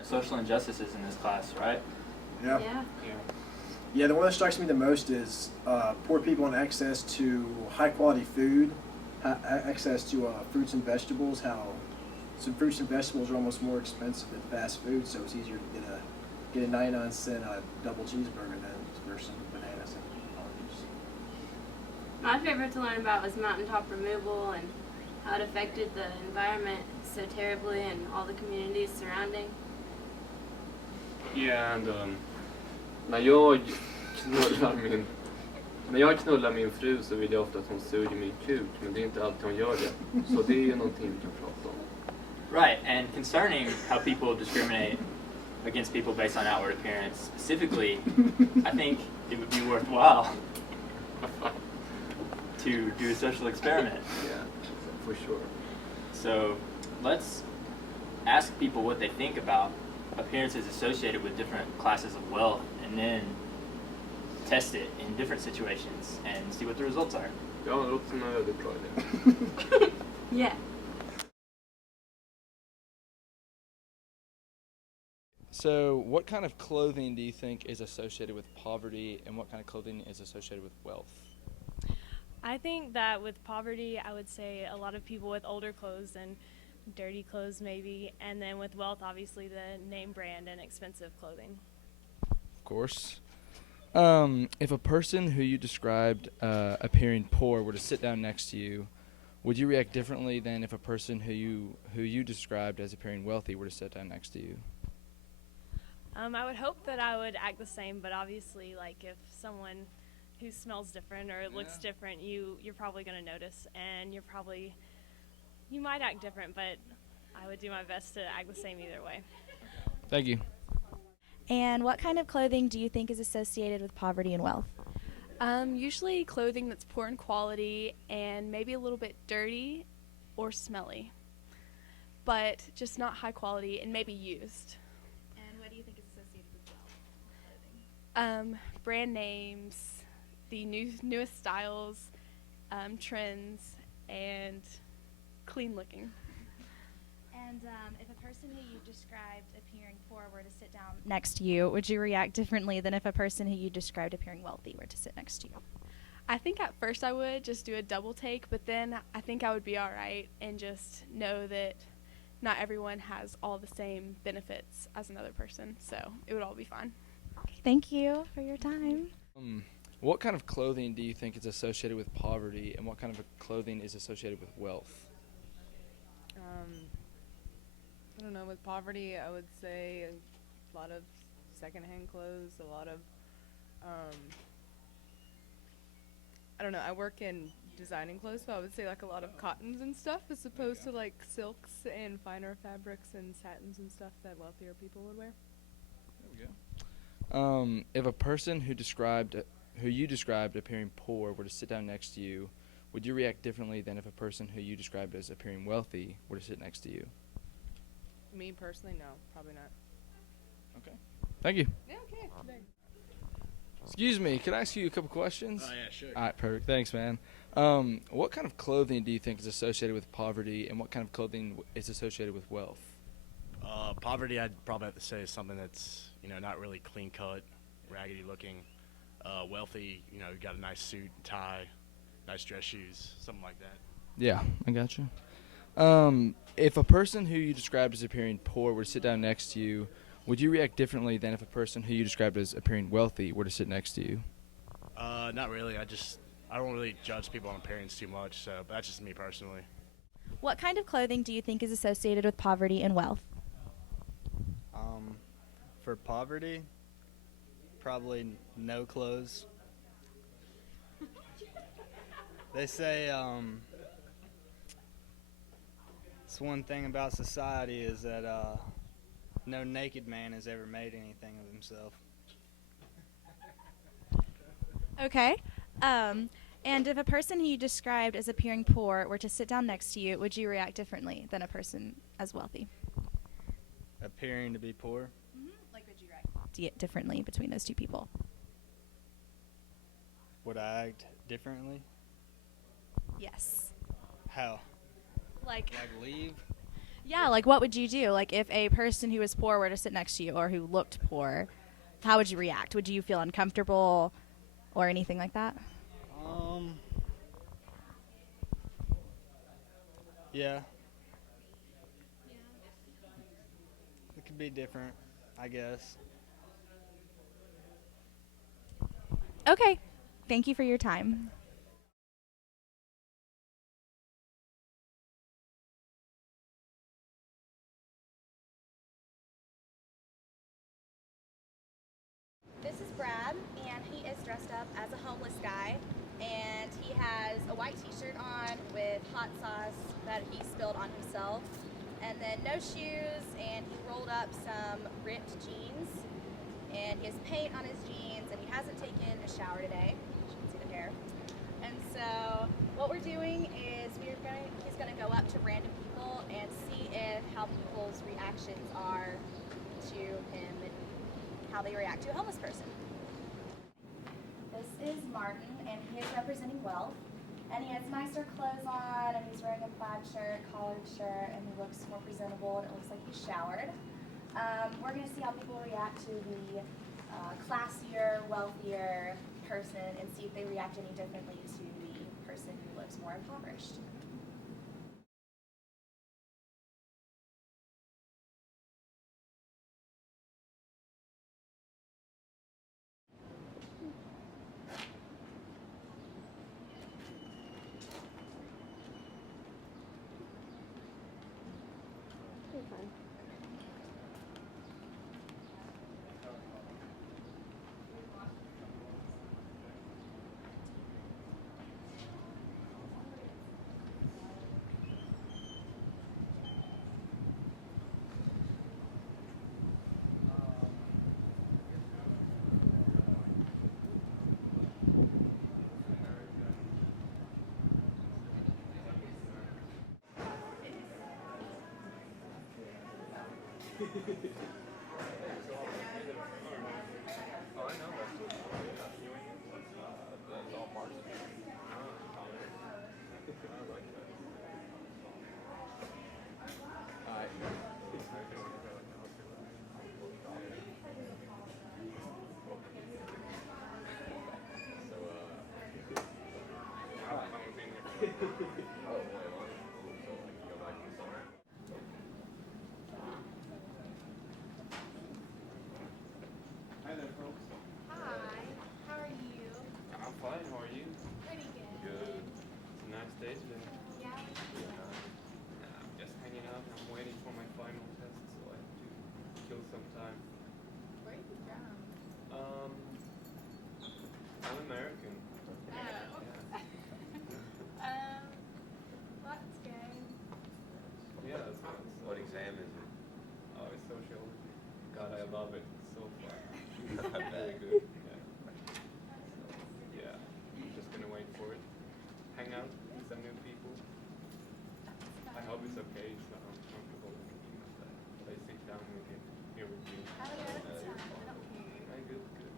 different social injustices in this class, right? Yeah. Yeah. Yeah, the one that strikes me the most is poor people on access to high quality food, access to fruits and vegetables. How some fruits and vegetables are almost more expensive than fast food, so it's easier to get a 99-cent double cheeseburger than for some bananas and oranges. My favorite to learn about was mountaintop removal and how it affected the environment so terribly and all the communities surrounding. Yeah, and när jag knullar min när jag knullar min fru så vill jag ofta att hon suger min kuk, men det är inte alltid hon gör det. Så det är ju någonting vi kan prata om. Right, and concerning how people discriminate against people based on outward appearance, specifically, I think it would be worthwhile to do a social experiment. Yeah, for sure. So let's ask people what they think about appearances associated with different classes of wealth, and then test it in different situations and see what the results are. Ja, det låter som en väldigt bra idé. Yeah. So, what kind of clothing do you think is associated with poverty, and what kind of clothing is associated with wealth? I think that with poverty, I would say a lot of people with older clothes and dirty clothes maybe, and then with wealth, obviously the name brand and expensive clothing. Of course. If a person who you described appearing poor were to sit down next to you, would you react differently than if a person who you described as appearing wealthy were to sit down next to you? I would hope that I would act the same, but obviously, like if someone who smells different or looks different, you're probably going to notice, and you might act different, but I would do my best to act the same either way. Thank you. And what kind of clothing do you think is associated with poverty and wealth? Usually clothing that's poor in quality and maybe a little bit dirty or smelly, but just not high quality and maybe used. And what do you think is associated with wealth clothing? Brand names, the newest styles, trends, and clean looking. And if a person who you described appearing poor were to sit down next to you, would you react differently than if a person who you described appearing wealthy were to sit next to you? I think at first I would just do a double take, but then I think I would be all right and just know that not everyone has all the same benefits as another person, so it would all be fine. Okay, thank you for your time. What kind of clothing do you think is associated with poverty, and what kind of clothing is associated with wealth? I don't know, with poverty, I would say a lot of secondhand clothes, a lot of, I don't know, I work in designing clothes, so I would say like a lot of cottons and stuff as opposed to like silks and finer fabrics and satins and stuff that wealthier people would wear. There we go. If a person who you described appearing poor were to sit down next to you, would you react differently than if a person who you described as appearing wealthy were to sit next to you? Me personally, no, probably not. Okay. Thank you. Yeah, okay. Thanks. Excuse me, can I ask you a couple questions? Oh, yeah, sure. All right, perfect. Thanks, man. What kind of clothing do you think is associated with poverty, and what kind of clothing is associated with wealth? Poverty, I'd probably have to say, is something that's, not really clean cut, raggedy looking. Wealthy, you got a nice suit and tie, nice dress shoes, something like that. Yeah, I got you. If a person who you described as appearing poor were to sit down next to you, would you react differently than if a person who you described as appearing wealthy were to sit next to you? Not really. I don't really judge people on appearance too much, so but that's just me personally. What kind of clothing do you think is associated with poverty and wealth? For poverty, probably no clothes. They say it's one thing about society is that no naked man has ever made anything of himself. Okay. And if a person who you described as appearing poor were to sit down next to you, would you react differently than a person as wealthy? Appearing to be poor? Like, would you react differently between those two people? Would I act differently? Yes. How? Like leave? Yeah, like what would you do? Like if a person who was poor were to sit next to you or who looked poor, how would you react? Would you feel uncomfortable or anything like that? Um, yeah. It could be different, I guess. Okay. Thank you for your time. This is Brad, and he is dressed up as a homeless guy, and he has a white t-shirt on with hot sauce that he spilled on himself, and then no shoes, and he rolled up some ripped jeans, and he has paint on his jeans, and he hasn't taken a shower today. You can see the hair. And so what we're doing is he's gonna go up to random people and see if how people's reactions are to him and how they react to a homeless person. This is Martin, and he is representing Wealth. And he has nicer clothes on, and he's wearing a plaid shirt, collared shirt, and he looks more presentable, and it looks like he's showered. We're going to see how people react to the classier, wealthier person and see if they react any differently to the person who looks more impoverished. Hi there, folks. Hi, how are you? I'm fine. How are you? Pretty good. Good. It's a nice day today. Yeah. I'm just hanging out. I'm waiting for my final test, so I have to kill some time. Where are you from? I'm American. Oh. Yeah. That's good. Yeah, that's what. What exam is it? Oh, it's sociology. God, I love it so far. Very good. Yeah. So, yeah, I'm just gonna wait for it. Hang out, meet some new people. I hope it's okay. It's not uncomfortable. That I sit down with him here with you. Oh yeah, that's fine. I don't care. Very good, good.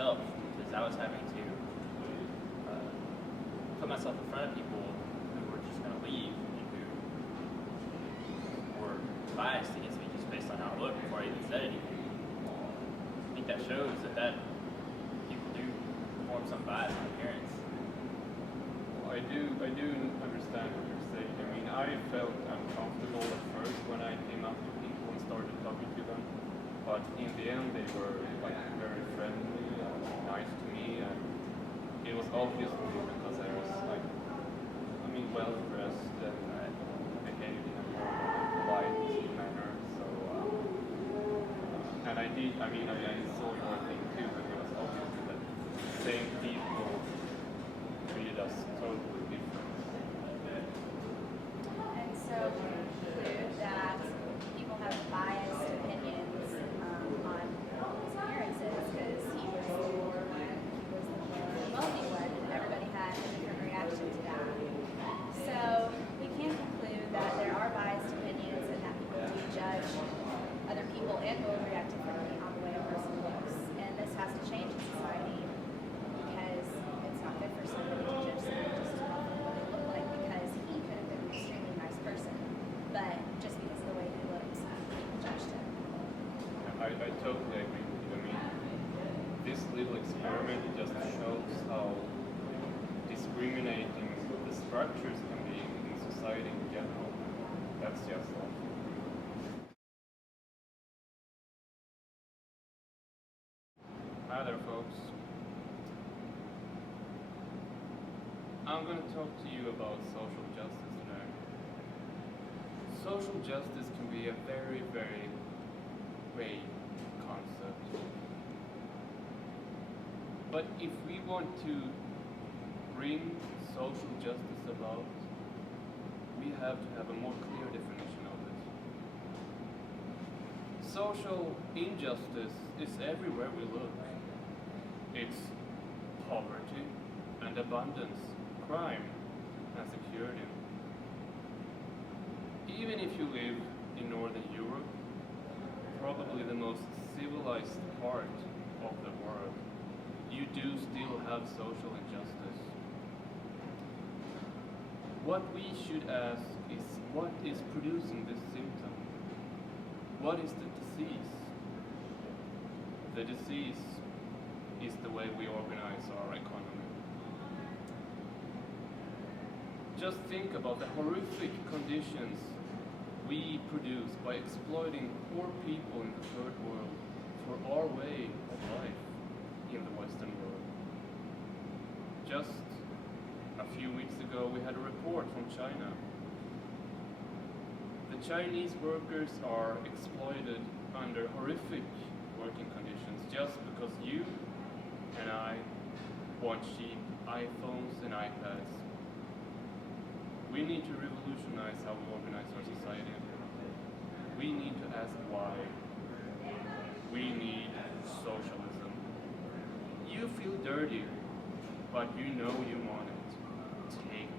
myself, because I was having to put myself in front of people who were just going to leave and who were biased against me just based on how I looked before I even said anything. I think that shows that people do form some bias on appearance. Well, I do understand what you're saying. I mean, I felt uncomfortable at first when I came up to people and started talking to them, but in the end they were like very friendly and nice to me, and it was obviously because I was like, I mean, well dressed and behaved in a more polite manner. So, and I saw your thing too, but it was obviously that same people treated us totally different. And so we conclude that people have biased opinions on his appearances because he was the poor one, he was the more wealthy one, and everybody had a different reaction to that. So we can conclude that there are biased opinions and that people do judge other people and will react differently on the way a person looks. And this has to change in society because it's not good for somebody to judge someone just off of what they look like, because he could have been an extremely nice person, but just because of the way he looks, people judged him. I totally agree with you. I mean, this little experiment just shows how discriminating the structures can be in society in general. That's just all. Hi there, folks. I'm going to talk to you about social justice today. Social justice can be a very, very vague concept. But if we want to bring social justice about, we have to have a more clear definition of it. Social injustice is everywhere we look. It's poverty and abundance, crime and security. Even if you live in Northern Europe, probably the most civilized part of the world, you do still have social injustice. What we should ask is, what is producing this symptom? What is the disease? The disease is the way we organize our economy. Just think about the horrific conditions we produce by exploiting poor people in the third world for our way of life in the Western world. Just a few weeks ago, we had a report from China. The Chinese workers are exploited under horrific working conditions just because you and I want cheap iPhones and iPads. We need to revolutionize how we organize our society. We need to ask why. We need socialism. You feel dirty, but you know you want it. Take